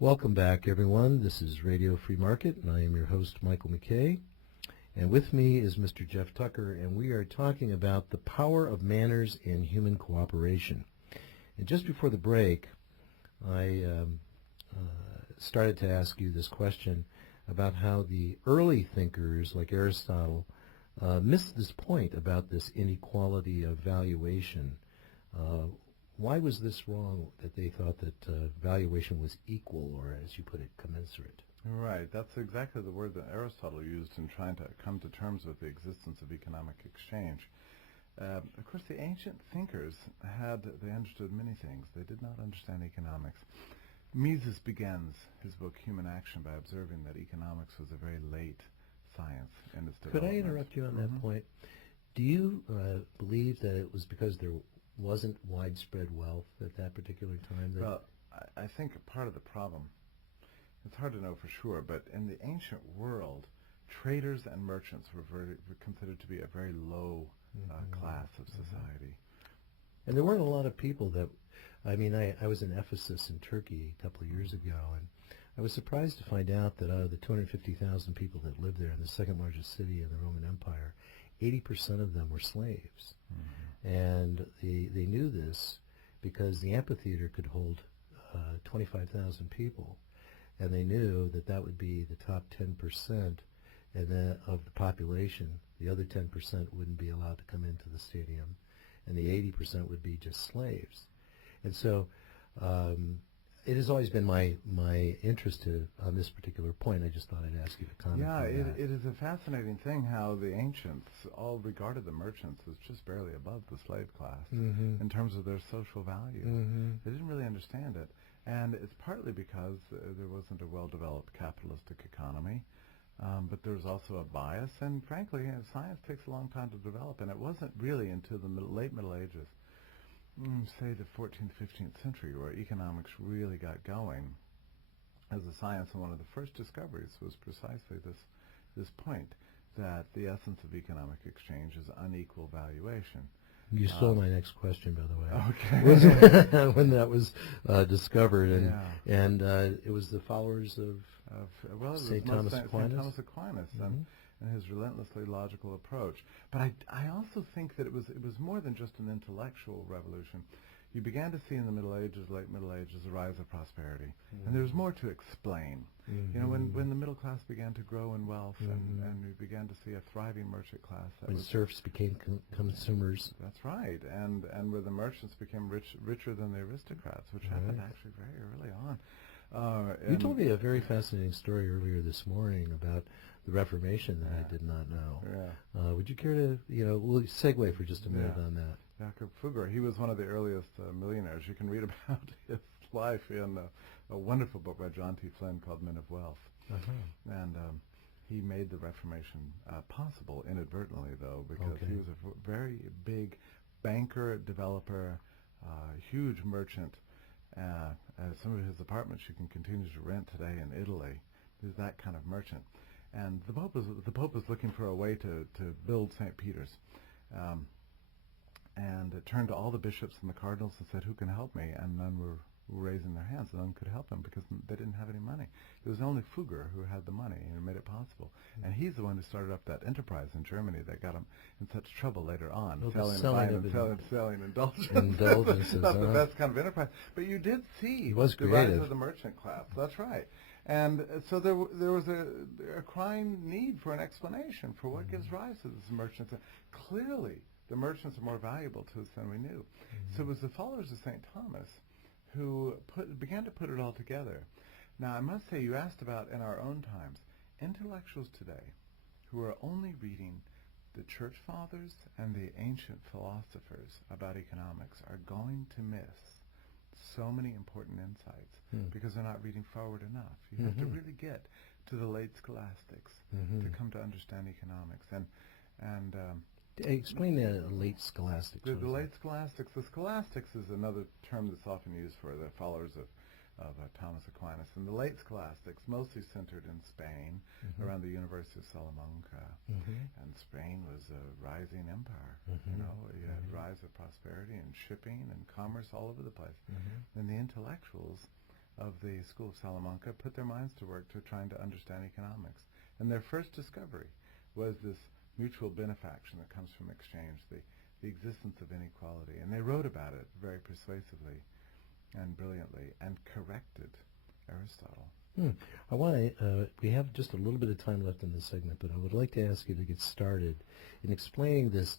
Welcome back, everyone. This is Radio Free Market, and I am your host, Michael McKay. And with me is Mr. Jeff Tucker, and we are talking about the power of manners in human cooperation. And just before the break, I started to ask you this question about how the early thinkers, like Aristotle, missed this point about this inequality of valuation. Why was this wrong, that they thought that valuation was equal, or as you put it, commensurate? Right, that's exactly the word that Aristotle used in trying to come to terms with the existence of economic exchange. Of course, the ancient thinkers they understood many things. They did not understand economics. Mises begins his book Human Action by observing that economics was a very late science in its development. Could I interrupt you on that point? Do you believe that it was because there wasn't widespread wealth at that particular time? Well, I think part of the problem, it's hard to know for sure, but in the ancient world, traders and merchants were considered to be a very low class of society. And there weren't a lot of people that, I was in Ephesus in Turkey a couple of years ago, and I was surprised to find out that out of the 250,000 people that lived there in the second largest city in the Roman Empire, 80% of them were slaves. And they knew this because the amphitheater could hold 25,000 people, and they knew that that would be the top 10% of the population. The other 10% wouldn't be allowed to come into the stadium, and the 80% would be just slaves. And so it has always been my interest on this particular point. I just thought I'd ask you to comment on that. It is a fascinating thing how the ancients all regarded the merchants as just barely above the slave class in terms of their social value. They didn't really understand it. And it's partly because there wasn't a well-developed capitalistic economy, but there was also a bias. And frankly, science takes a long time to develop, and it wasn't really until the late Middle Ages, say the 14th, 15th century, where economics really got going as a science. And one of the first discoveries was precisely this point, that the essence of economic exchange is unequal valuation. You stole my next question, by the way. Okay. When that was discovered, and it was the followers of St. Thomas Aquinas. St. Thomas Aquinas and his relentlessly logical approach. But I also think that it was more than just an intellectual revolution. You began to see in the Middle Ages, late Middle Ages, a rise of prosperity, and there was more to explain. You know, when the middle class began to grow in wealth, and we began to see a thriving merchant class. When serfs became consumers. That's right, and where the merchants became richer than the aristocrats, which happened actually very early on. You told me a very fascinating story earlier this morning about the Reformation that I did not know. Yeah. Would you care to, we'll segue for just a minute on that. Jakob Fugger, he was one of the earliest millionaires. You can read about his life in a wonderful book by John T. Flynn called Men of Wealth. And he made the Reformation possible inadvertently, though, because he was a very big banker, developer, huge merchant. Some of his apartments you can continue to rent today in Italy. He was that kind of merchant. And the Pope was looking for a way to build St. Peter's. And it turned to all the bishops and the cardinals and said, "Who can help me?" And none were raising their hands. None could help him because they didn't have any money. It was only Fugger who had the money and made it possible. And he's the one who started up that enterprise in Germany that got him in such trouble later on, selling indulgences. Not the best kind of enterprise. But you did see the rise of the merchant class. That's right. And so there was a crying need for an explanation for what gives rise to this merchants. Clearly, the merchants are more valuable to us than we knew. So it was the followers of St. Thomas who began to put it all together. Now, I must say, you asked about in our own times, intellectuals today who are only reading the church fathers and the ancient philosophers about economics are going to miss so many important insights because they're not reading forward enough. You have to really get to the late scholastics to come to understand economics. And explain the late scholastics. The late scholastics. The scholastics is another term that's often used for the followers of Thomas Aquinas. And the late scholastics, mostly centered in Spain, around the University of Salamanca. And Spain was a rising empire. You had rise of prosperity and shipping and commerce all over the place. And the intellectuals of the School of Salamanca put their minds to work to trying to understand economics. And their first discovery was this mutual benefaction that comes from exchange, the existence of inequality. And they wrote about it very persuasively and brilliantly and corrected Aristotle. I want to, we have just a little bit of time left in this segment, but I would like to ask you to get started in explaining this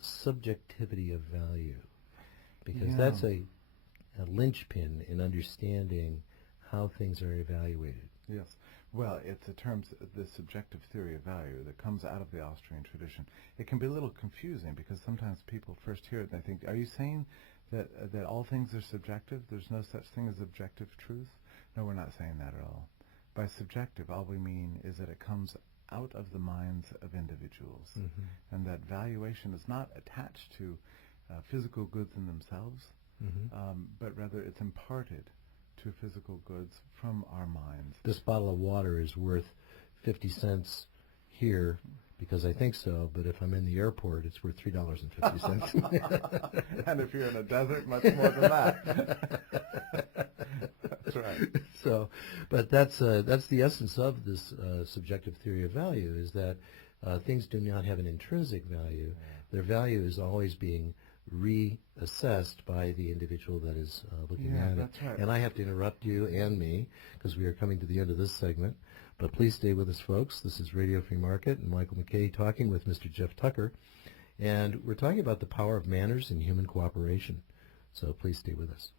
subjectivity of value, because that's a linchpin in understanding how things are evaluated. Yes. Well, it's a term, the subjective theory of value that comes out of the Austrian tradition. It can be a little confusing because sometimes people first hear it and they think, are you saying that all things are subjective? There's no such thing as objective truth? No, we're not saying that at all. By subjective, all we mean is that it comes out of the minds of individuals, and that valuation is not attached to physical goods in themselves, but rather it's imparted to physical goods from our minds. This bottle of water is worth 50 cents here because I think so, but if I'm in the airport, it's worth $3.50. And if you're in a desert, much more than that. That's right. So, but that's the essence of this subjective theory of value, is that things do not have an intrinsic value. Their value is always being reassessed by the individual that is looking at it. That's right. And I have to interrupt you and me because we are coming to the end of this segment. But please stay with us, folks. This is Radio Free Market and Michael McKay talking with Mr. Jeff Tucker. And we're talking about the power of manners and human cooperation. So please stay with us.